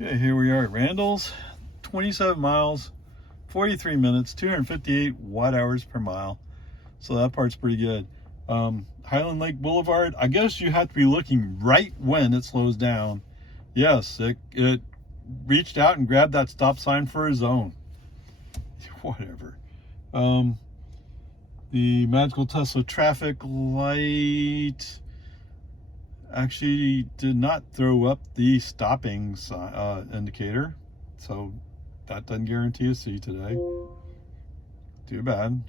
Okay, here we are at Randall's, 27 miles, 43 minutes, 258 watt hours per mile. So that part's pretty good. Highland Lake Boulevard, I guess you have to be looking right when it slows down. Yes, it reached out and grabbed that stop sign for a zone. Whatever. The Magical Tesla traffic light actually did not throw up the stopping indicator, so that doesn't guarantee a C today. Too bad.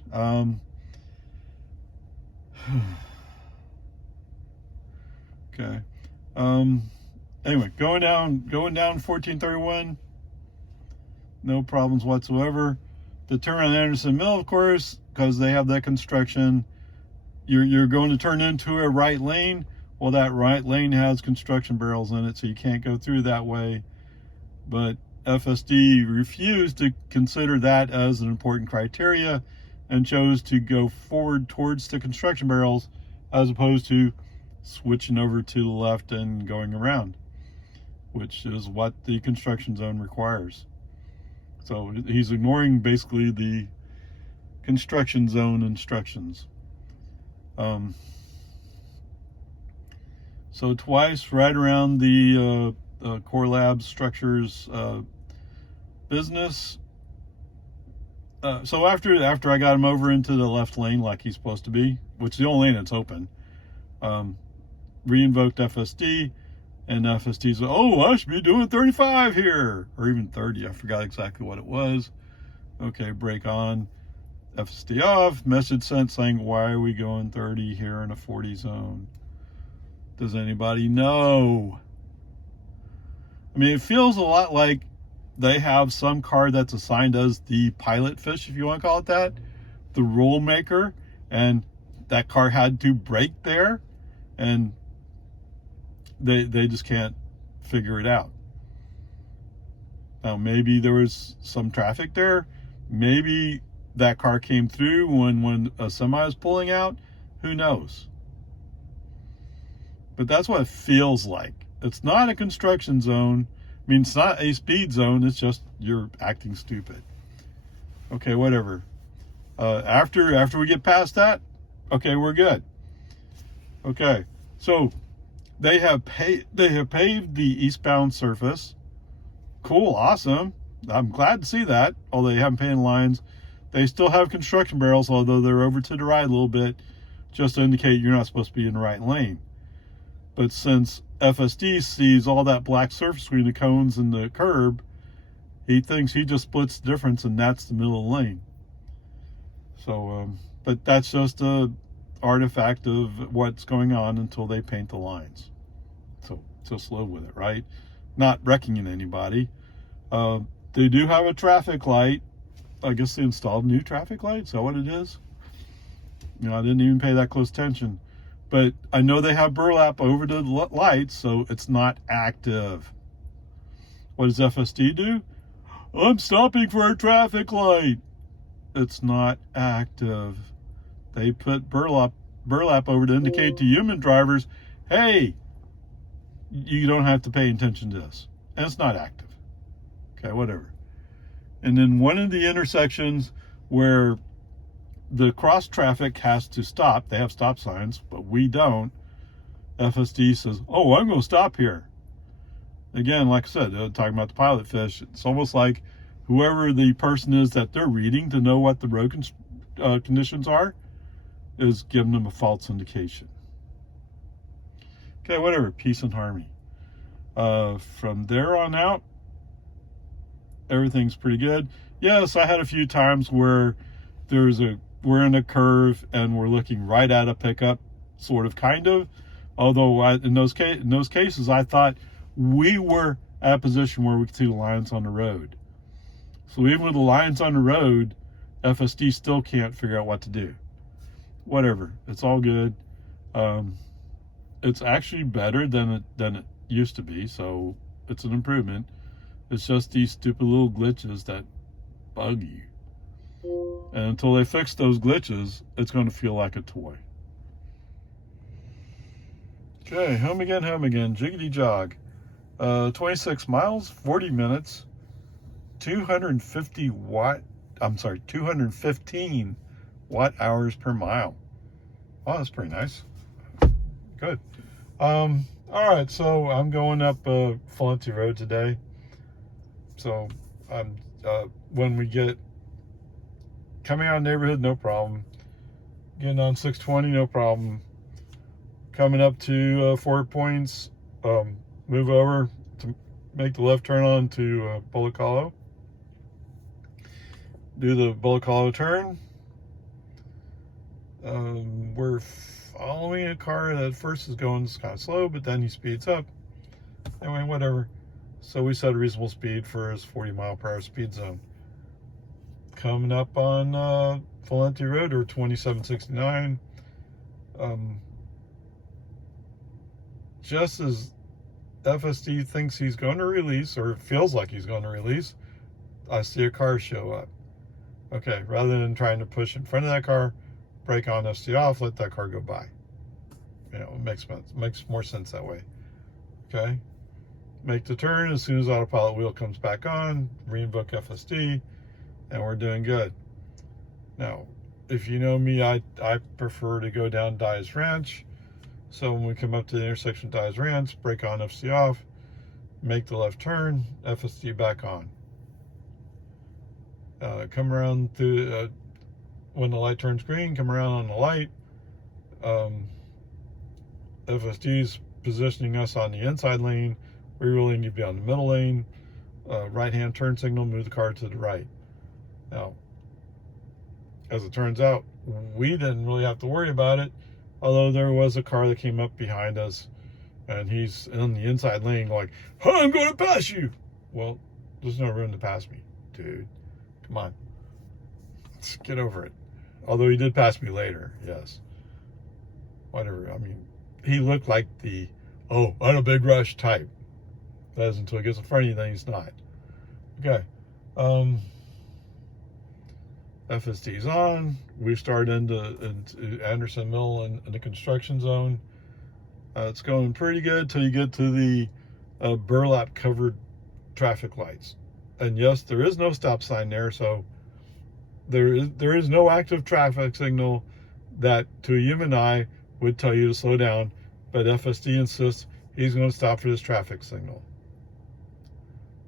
Okay. Anyway, going down 1431, no problems whatsoever. The turn on Anderson Mill, of course, because they have that construction, you're going to turn into a right lane. Well, that right lane has construction barrels in it, so you can't go through that way. But FSD refused to consider that as an important criteria and chose to go forward towards the construction barrels as opposed to switching over to the left and going around, which is what the construction zone requires. So he's ignoring basically the construction zone instructions. So twice right around the Core Labs Structures business. So after I got him over into the left lane like he's supposed to be, which is the only lane that's open, re-invoked FSD, and FSD said, oh, I should be doing 35 here, or even 30. I forgot exactly what it was. Okay, brake on, FSD off, message sent saying, why are we going 30 here in a 40 zone? Does anybody know? I mean, it feels a lot like they have some car that's assigned as the pilot fish, if you want to call it that, the rule maker, and that car had to brake there, and they just can't figure it out. Now, maybe there was some traffic there. Maybe that car came through when a semi was pulling out. Who knows? But that's what it feels like. It's not a construction zone. I mean, it's not a speed zone. It's just you're acting stupid. Okay, whatever. After we get past that, okay, we're good. Okay, so they have paved the eastbound surface. Cool, awesome. I'm glad to see that. Although they haven't painted lines, they still have construction barrels, although they're over to the right a little bit, just to indicate you're not supposed to be in the right lane. But since FSD sees all that black surface between the cones and the curb, he thinks he just splits the difference, and that's the middle of the lane. So, but that's just a artifact of what's going on until they paint the lines. So just live with it, right? Not wrecking anybody. They do have a traffic light. I guess they installed new traffic lights. Is that what it is? You know, I didn't even pay that close attention. But I know they have burlap over the lights, so it's not active. What does FSD do? I'm stopping for a traffic light. It's not active. They put burlap over to indicate to human drivers, hey, you don't have to pay attention to this. And it's not active. Okay, whatever. And then one of the intersections where the cross traffic has to stop, they have stop signs, but we don't. FSD says, oh, I'm going to stop here. Again, like I said, talking about the pilot fish, it's almost like whoever the person is that they're reading to know what the road conditions are is giving them a false indication. Okay, whatever, peace and harmony. From there on out, everything's pretty good. Yes, I had a few times where we're in a curve and we're looking right at a pickup, sort of, kind of. Although in those cases, I thought we were at a position where we could see the lines on the road. So even with the lines on the road, FSD still can't figure out what to do. Whatever, it's all good. It's actually better than it used to be, so it's an improvement. It's just these stupid little glitches that bug you. And until they fix those glitches, it's going to feel like a toy. Okay, home again, jiggity jog. 26 miles, 40 minutes, 250 watt, 215 watt hours per mile. Oh, that's pretty nice. Good. All right, so I'm going up Valenti Road today. So I'm when we get coming out of the neighborhood, no problem. Getting on 620, no problem. Coming up to 4 Points, move over to make the left turn on to Bullock Hollow. Do the Bullock Hollow turn. We're following a car that at first is going kind of slow, but then he speeds up. Anyway, whatever. So we set a reasonable speed for his 40-mile-per-hour speed zone. Coming up on Valenti Road, or 2769. Just as FSD thinks he's going to release, or feels like he's going to release, I see a car show up. Okay, rather than trying to push in front of that car, brake on, FSD off, let that car go by. You know, it makes more sense that way. Okay, make the turn. As soon as autopilot wheel comes back on, reinvoke FSD, and we're doing good. Now, if you know me, I prefer to go down Dyes Ranch. So when we come up to the intersection of Dyes Ranch, brake on, FSD off, make the left turn, FSD back on. Come around to when the light turns green, come around on the light. FSD's positioning us on the inside lane. We really need to be on the middle lane. Right-hand turn signal, move the car to the right. Now, as it turns out, we didn't really have to worry about it, although there was a car that came up behind us, and he's in the inside lane like, "Huh, I'm going to pass you." Well, there's no room to pass me, dude. Come on. Let's get over it. Although he did pass me later, yes. Whatever. I mean, he looked like the, oh, I'm a big rush type. That is until he gets in front of you, then he's not. Okay. FSD's on. We start into Anderson Mill in the construction zone. It's going pretty good till you get to the burlap covered traffic lights. And yes, there is no stop sign there, so there is no active traffic signal that to a human eye would tell you to slow down, but FSD insists he's going to stop for this traffic signal.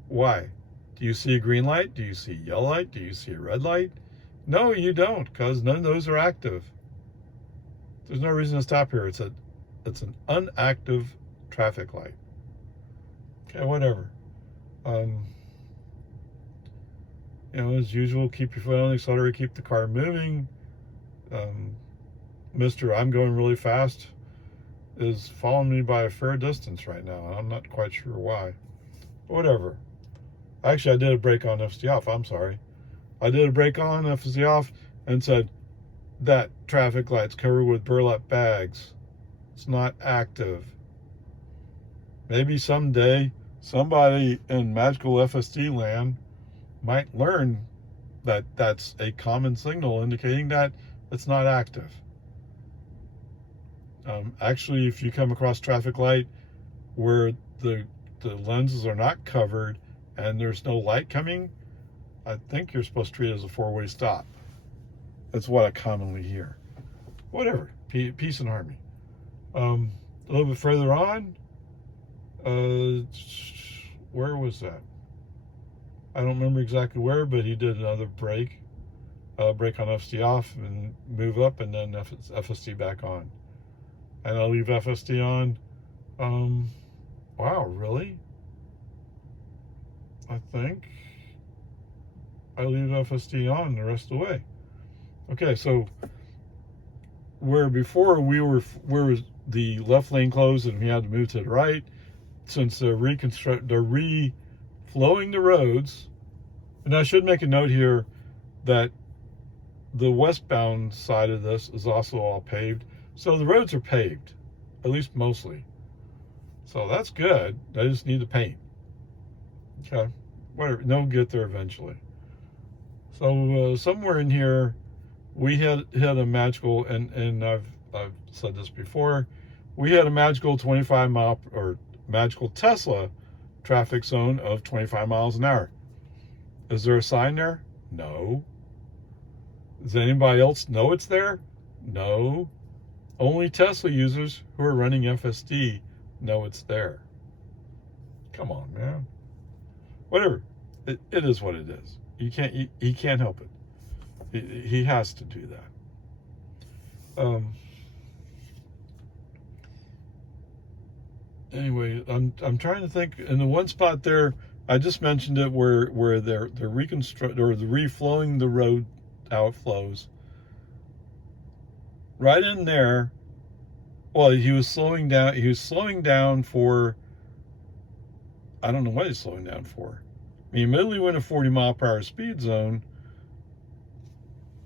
Why? Do you see a green light? Do you see a yellow light? Do you see a red light? No, you don't, because none of those are active. There's no reason to stop here. It's an inactive traffic light. Okay, whatever. You know, as usual, keep your foot on the accelerator, keep the car moving. Mr. I'm going really fast is following me by a fair distance right now. I'm not quite sure why. Whatever. Actually, I did a brake on, FSD off. I'm sorry. I did a brake on, FSD off, and said, that traffic light's covered with burlap bags. It's not active. Maybe someday somebody in magical FSD land might learn that that's a common signal indicating that it's not active. Actually, if you come across traffic light where the lenses are not covered and there's no light coming, I think you're supposed to treat it as a four-way stop. That's what I commonly hear. Whatever. Peace and harmony. A little bit further on, where was that? I don't remember exactly where, but he did another brake on FSD off and move up, and then FSD back on. And I'll leave FSD on. Wow, really? I think I leave FSD on the rest of the way. Okay, so where before where was the left lane closed and we had to move to the right, since they're reflowing the roads. And I should make a note here that the westbound side of this is also all paved. So the roads are paved, at least mostly. So that's good. They just need to paint. Okay, whatever. They'll get there eventually. So somewhere in here, we had a magical, and I've said this before, we had a magical 25 mile or magical Tesla traffic zone of 25 miles an hour. Is there a sign there? No. Does anybody else know it's there? No. Only Tesla users who are running FSD know it's there. Come on, man. Whatever. It is what it is. He can't help it. He has to do that. Anyway, I'm trying to think. In the one spot there, I just mentioned it, where they're reconstruct or they're reflowing the road how it flows. Right in there. Well, he was slowing down. He was slowing down for, I don't know what he's slowing down for. I mean, he immediately went a 40-mile-per-hour speed zone,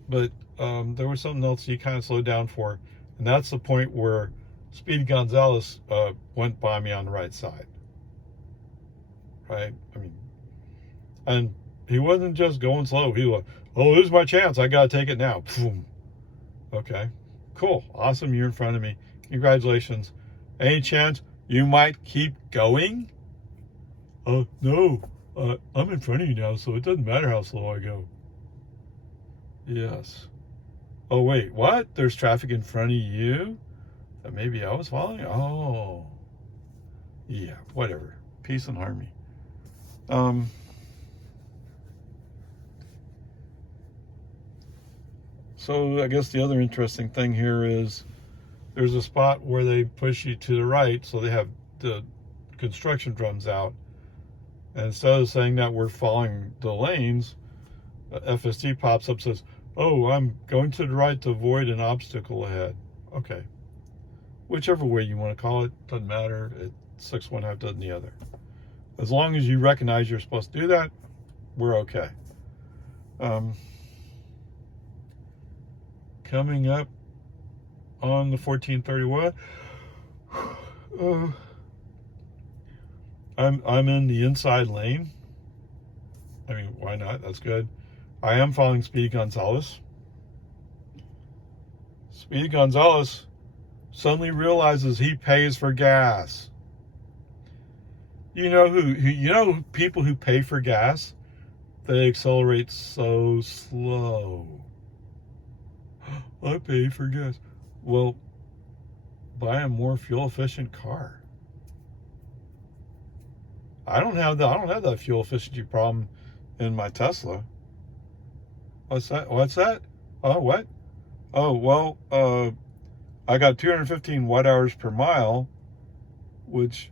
but there was something else he kind of slowed down for, and that's the point where Speedy Gonzalez went by me on the right side. Right? I mean, and he wasn't just going slow. He was, oh, here's my chance. I got to take it now. Boom. Okay. Cool. Awesome. You're in front of me. Congratulations. Any chance you might keep going? Oh, no. I'm in front of you now, so it doesn't matter how slow I go. Yes. Oh, wait. What? There's traffic in front of you? Maybe I was following? Oh. Yeah, whatever. Peace and harmony. So I guess the other interesting thing here is there's a spot where they push you to the right, so they have the construction drums out. And instead of saying that we're following the lanes, FSD pops up and says, oh, I'm going to the right to avoid an obstacle ahead. Okay. Whichever way you want to call it, doesn't matter. It's 6 one half dozen the other. As long as you recognize you're supposed to do that, we're okay. Coming up on the 1431, I'm in the inside lane. I mean, why not? That's good. I am following Speedy Gonzalez. Speedy Gonzalez suddenly realizes he pays for gas. You know people who pay for gas, they accelerate so slow. I pay for gas. Well, buy a more fuel efficient car. I don't have that fuel efficiency problem in my Tesla. What's that? Oh, what? Oh, well, I got 215 watt hours per mile, which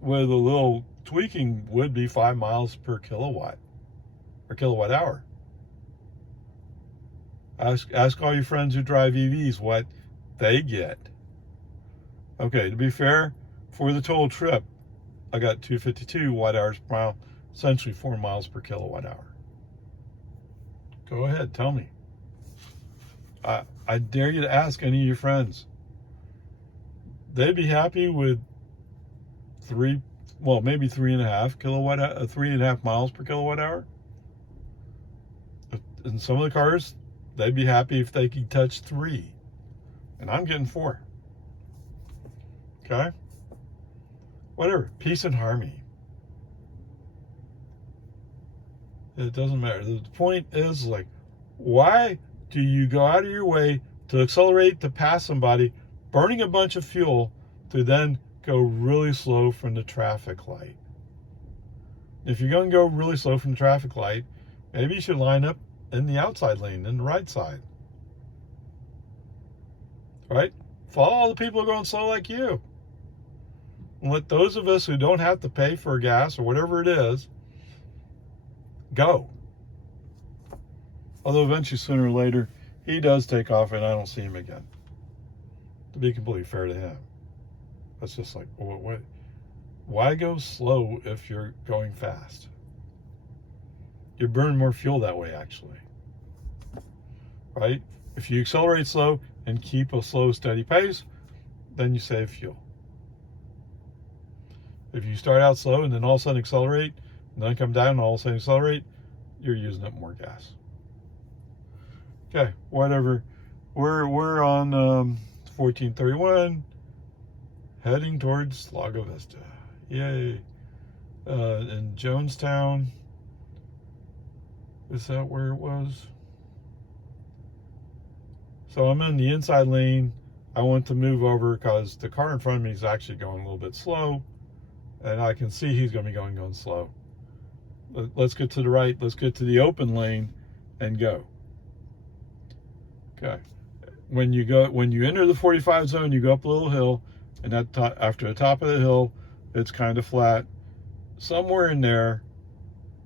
with a little tweaking would be 5 miles per kilowatt or kilowatt hour. Ask all your friends who drive EVs what they get. Okay, to be fair, for the total trip, I got 252 watt hours per mile, essentially 4 miles per kilowatt hour. Go ahead, tell me. I dare you to ask any of your friends. They'd be happy with maybe 3.5 miles per kilowatt hour. In some of the cars, they'd be happy if they could touch 3. And I'm getting 4. Okay? Whatever. Peace and harmony. It doesn't matter. The point is, like, why do you go out of your way to accelerate to pass somebody, burning a bunch of fuel, to then go really slow from the traffic light? If you're going to go really slow from the traffic light, maybe you should line up in the outside lane, in the right side. Right? Follow all the people who are going slow like you. And let those of us who don't have to pay for gas or whatever it is, go. Although eventually, sooner or later, he does take off and I don't see him again. To be completely fair to him. That's just like, what? Why go slow if you're going fast? You burn more fuel that way, actually. Right? If you accelerate slow and keep a slow, steady pace, then you save fuel. If you start out slow and then all of a sudden accelerate, and then come down and all of a sudden accelerate, you're using up more gas. Okay, whatever. We're on 1431, heading towards Lago Vista. Yay. in Jonestown. Is that where it was? So I'm in the inside lane. I want to move over because the car in front of me is actually going a little bit slow, and I can see he's going to be going slow. Let's get to the right. Let's get to the open lane and go. Okay. When you enter the 45 zone, you go up a little hill, and after the top of the hill, it's kind of flat. Somewhere in there,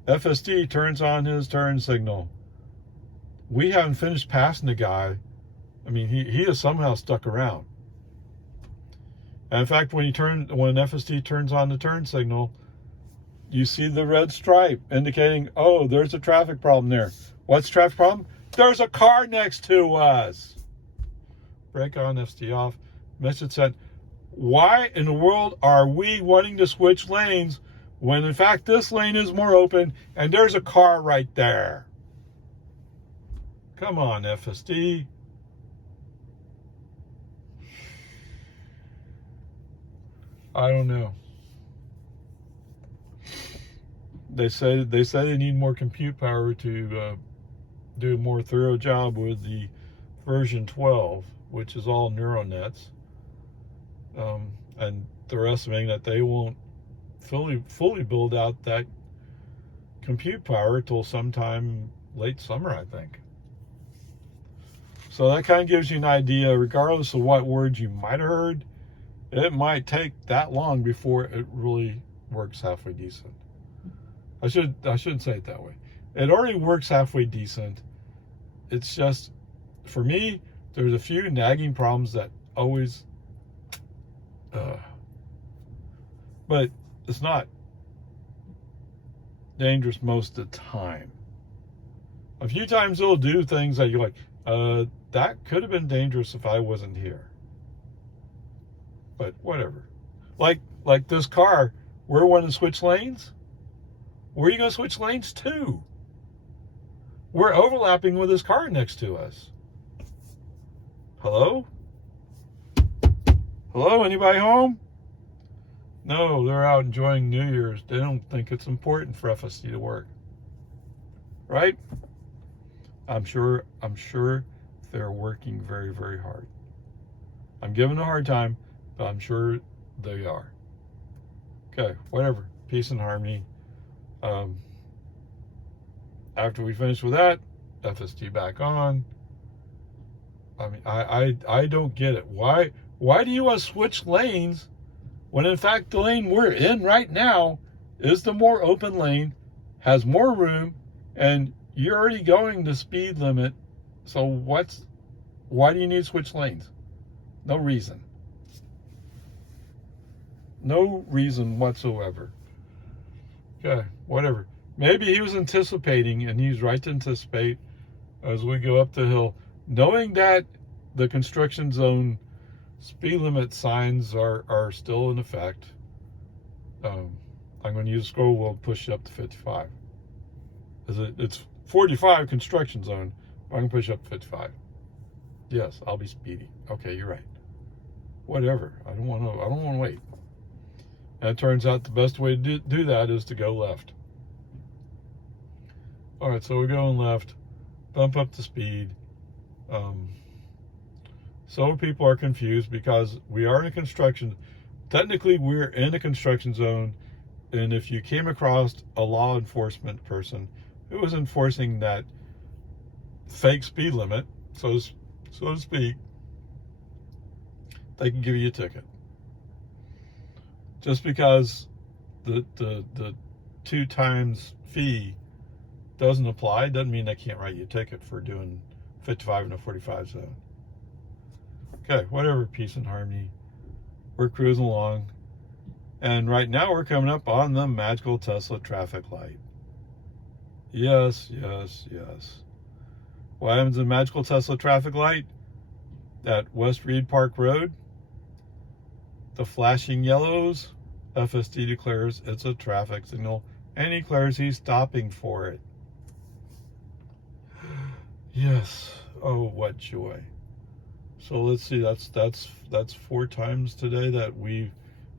FSD turns on his turn signal. We haven't finished passing the guy. I mean, he is somehow stuck around. And in fact, when FSD turns on the turn signal, you see the red stripe indicating, oh, there's a traffic problem there. What's the traffic problem? There's a car next to us. Brake on, FSD off. Message sent. Why in the world are we wanting to switch lanes when in fact this lane is more open and there's a car right there? Come on, FSD. I don't know. They say they need more compute power to do a more thorough job with the version 12, which is all neural nets, and they're estimating that they won't fully build out that compute power till sometime late summer, I think. So that kind of gives you an idea, regardless of what words you might have heard, it might take that long before it really works halfway decent. I shouldn't say it that way. It already works halfway decent. It's just, for me, there's a few nagging problems that always, but it's not dangerous most of the time. A few times it'll do things that you're like, that could have been dangerous if I wasn't here. But whatever. Like this car, we're wanting to switch lanes. Where are you going to switch lanes to? We're overlapping with this car next to us. Hello? Hello, anybody home? No, they're out enjoying New Year's. They don't think it's important for FSD to work. Right? I'm sure they're working very, very hard. I'm giving them a hard time, but I'm sure they are. Okay, whatever. Peace and harmony. After we finish with that, FSD back on. I mean, I don't get it. Why do you want to switch lanes when in fact the lane we're in right now is the more open lane, has more room, and you're already going the speed limit? So why do you need to switch lanes? No reason. No reason whatsoever. Okay, whatever. Maybe he was anticipating, and he's right to anticipate as we go up the hill, knowing that the construction zone speed limit signs are still in effect. I'm going to use scroll wheel to push it up to 55. It's 45 construction zone. I'm going to push it up to 55. Yes, I'll be speedy. Okay, you're right. Whatever. I don't want to wait. And it turns out the best way to do that is to go left. All right, so we're going left. Bump up the speed. So people are confused because we are in a construction. Technically, we're in a construction zone, and if you came across a law enforcement person who was enforcing that fake speed limit, so to speak, they can give you a ticket. Just because the 2 times fee doesn't apply doesn't mean they can't write you a ticket for doing 55 in a 45 zone. Okay, whatever, peace and harmony. We're cruising along. And right now we're coming up on the magical Tesla traffic light. Yes, yes, yes. What happens in magical Tesla traffic light? At West Reed Park Road, the flashing yellows, FSD declares it's a traffic signal and he declares he's stopping for it. Yes. Oh, what joy. So let's see, that's 4 times today that we've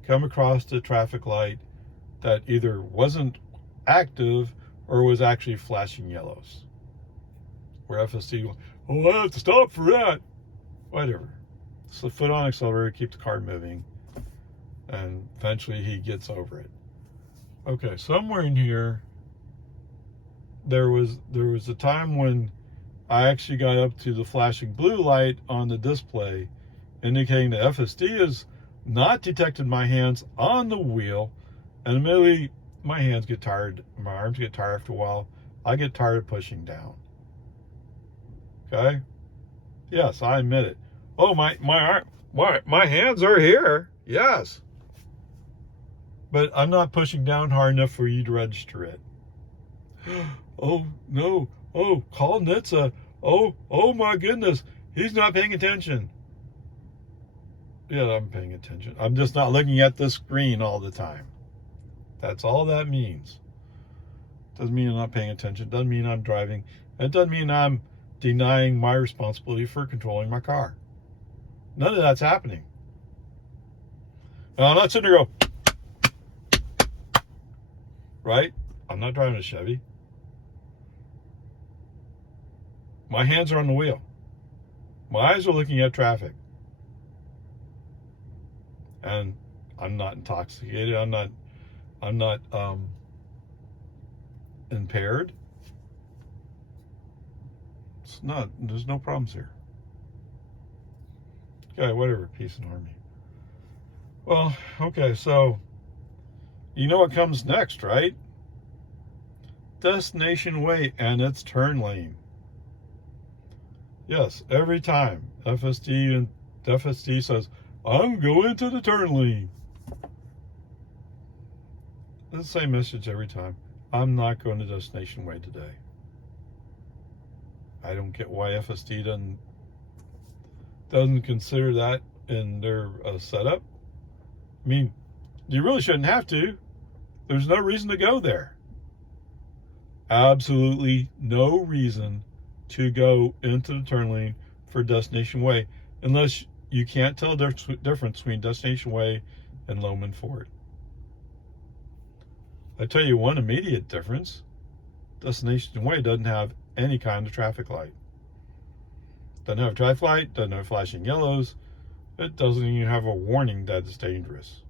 come across the traffic light that either wasn't active or was actually flashing yellows. Where FSD, oh, I have to stop for that. Whatever. So foot on accelerator, keep the car moving, and eventually he gets over it. Okay, somewhere in here, there was a time when I actually got up to the flashing blue light on the display, indicating that FSD has not detected my hands on the wheel, and immediately my hands get tired, my arms get tired after a while. I get tired of pushing down. Okay? Yes, I admit it. Oh, my hands are here. Yes. But I'm not pushing down hard enough for you to register it. Oh, no. Oh, call Nitsa. Oh my goodness. He's not paying attention. Yeah, I'm paying attention. I'm just not looking at the screen all the time. That's all that means. Doesn't mean I'm not paying attention. Doesn't mean I'm driving. It doesn't mean I'm denying my responsibility for controlling my car. None of that's happening. Now, I'm not sitting there go, right? I'm not driving a Chevy. My hands are on the wheel. My eyes are looking at traffic. And I'm not intoxicated. I'm not impaired. There's no problems here. Okay, whatever, peace and harmony. Well, okay, so you know what comes next, right? Destination way and its turn lane. Yes, every time FSD says, I'm going to the turn lane. It's the same message every time. I'm not going to destination way today. I don't get why FSD doesn't consider that in their setup. I mean, you really shouldn't have to. There's no reason to go there. Absolutely no reason to go into the turn lane for destination way unless you can't tell the difference between destination way and Lohman Ford. I tell you one immediate difference. Destination way doesn't have any kind of traffic light. Doesn't have a traffic light, doesn't have flashing yellows. It doesn't even have a warning that it's dangerous.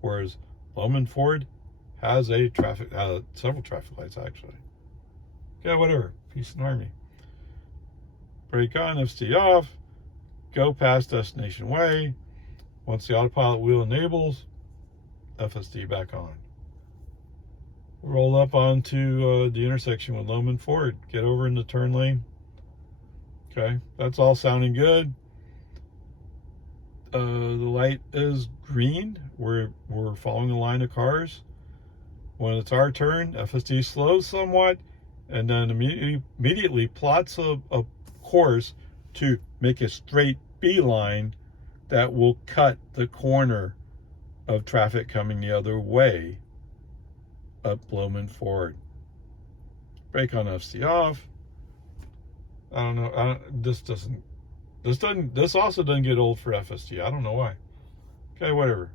Whereas Lohman Ford has several traffic lights actually. Okay, whatever. Peace and harmony. Brake on, FSD off. Go past destination way. Once the autopilot wheel enables, FSD back on. Roll up onto the intersection with Lohman Ford. Get over in the turn lane. Okay, that's all sounding good. The light is green. We're following a line of cars. When it's our turn, FSD slows somewhat and then immediately plots a course to make a straight beeline that will cut the corner of traffic coming the other way up Lohman Ford. Brake on, FSD off. I don't know. This also doesn't get old for FSD. I don't know why. Okay, whatever.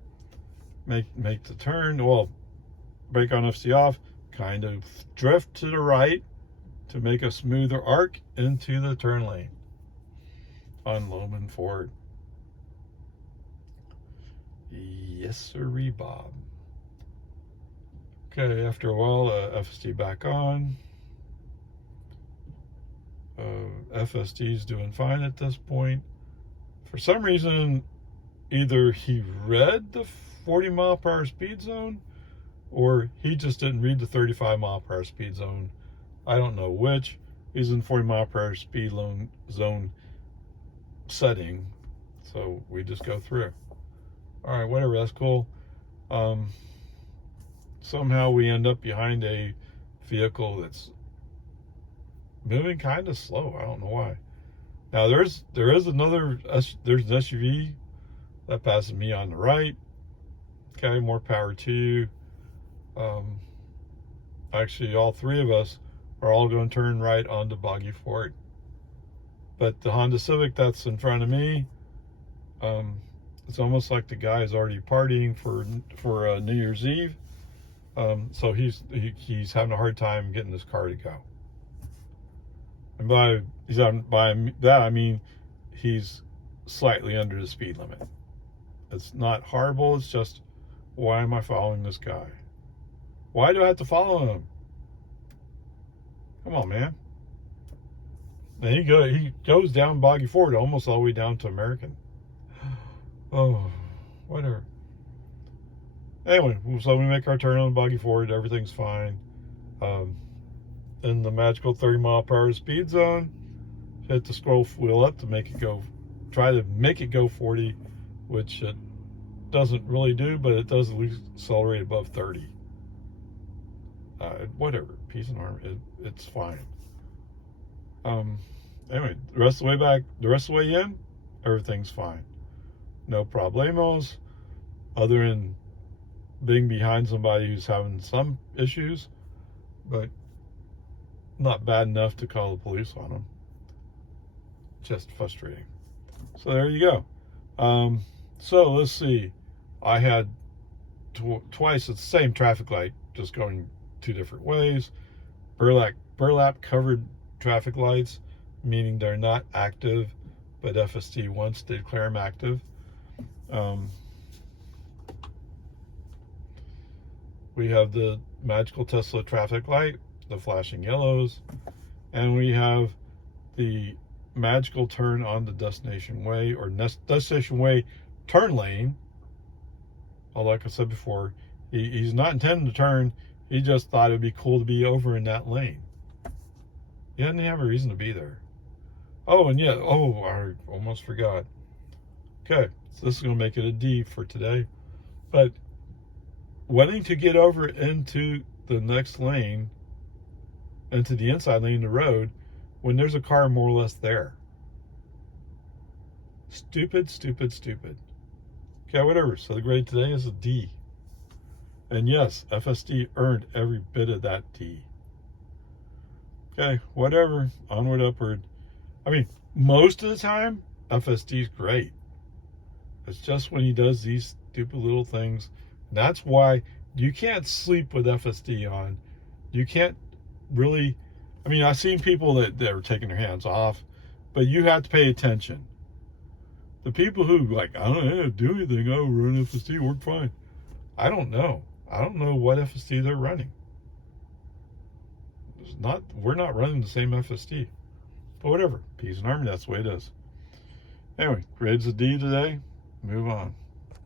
Make the turn. Well, brake on, FSD off. Kind of drift to the right to make a smoother arc into the turn lane on Lohman Ford. Yes, sirree, Bob. Okay, after a while, FSD back on. FSD's doing fine at this point. For some reason, either he read the 40 mile per hour speed zone or he just didn't read the 35 mile per hour speed zone. I don't know which. He's in 40 mile per hour speed zone setting, so we just go through. All right, whatever, that's cool. Somehow we end up behind a vehicle that's moving kind of slow. I don't know why. Now there's an SUV that passes me on the right. Okay, more power to you. Actually, all three of us are all going to turn right onto Boggy Ford. But the Honda Civic that's in front of me It's almost like the guy is already partying for New Year's Eve. So he's having a hard time getting this car to go. And by that I mean he's slightly under the speed limit. It's not horrible. It's just, why am I following this guy? Why do I have to follow him? Come on, man. And he goes down Boggy Ford almost all the way down to American. Oh, whatever. Anyway, so we make our turn on Boggy Ford. Everything's fine. In the magical 30-mile-per-hour speed zone, hit the scroll wheel up to make it go. Try to make it go 40, which it doesn't really do, but it does at least accelerate above 30. Whatever, peace and harmony. It's fine. Anyway, the rest of the way in, everything's fine. No problemos, other than being behind somebody who's having some issues, but not bad enough to call the police on them. Just frustrating. So there you go. So let's see. I had twice at the same traffic light, just going two different ways. Burlap covered traffic lights, meaning they're not active, but FSD wants to declare them active. We have the magical Tesla traffic light, the flashing yellows, and we have the magical turn on the destination way, or destination way turn lane. Like I said before, he's not intending to turn. He just thought it'd be cool to be over in that lane. He didn't have a reason to be there. Oh, and yeah, I almost forgot. Okay, so this is going to make it a D for today. But wanting to get over into the next lane, into the inside lane of the road, when there's a car more or less there. Stupid, stupid, stupid. Okay, whatever. So the grade today is a D. And yes, FSD earned every bit of that D. Okay, whatever. Onward, upward. I mean, most of the time, FSD's great. It's just when he does these stupid little things. That's why you can't sleep with FSD on. You can't really... I mean, I've seen people that are taking their hands off, but you have to pay attention. The people who, like, I don't have to do anything, I'll run FSD, work fine. I don't know. I don't know what FSD they're running. We're not running the same FSD. But whatever. Peace and harmony, that's the way it is. Anyway, grades a D today. Move on.